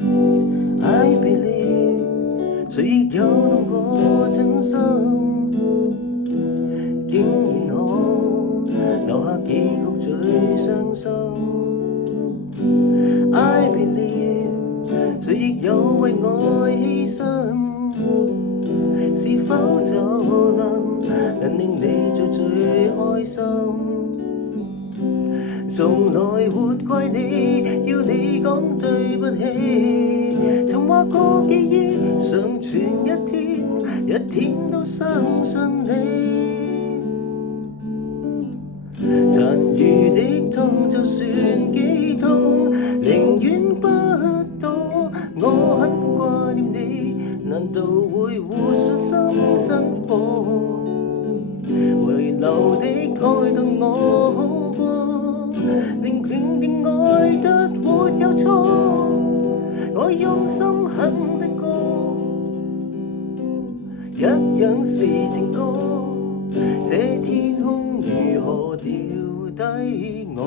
I believe 誰亦有懂過真心，竟然可留下結局最傷心。I believe 誰亦有為愛犧牲，是否就能令你做最開心？從來沒怪你，要你講對不起。曾話過記憶常存一天，一天都相信你。殘餘的痛就算幾痛，寧願不躲。我很掛念你，難道會互信心生火？遺留的愛對我好過，令定愛得沒有錯。我用心狠的歌，一樣是情歌。這天空如何掉低我？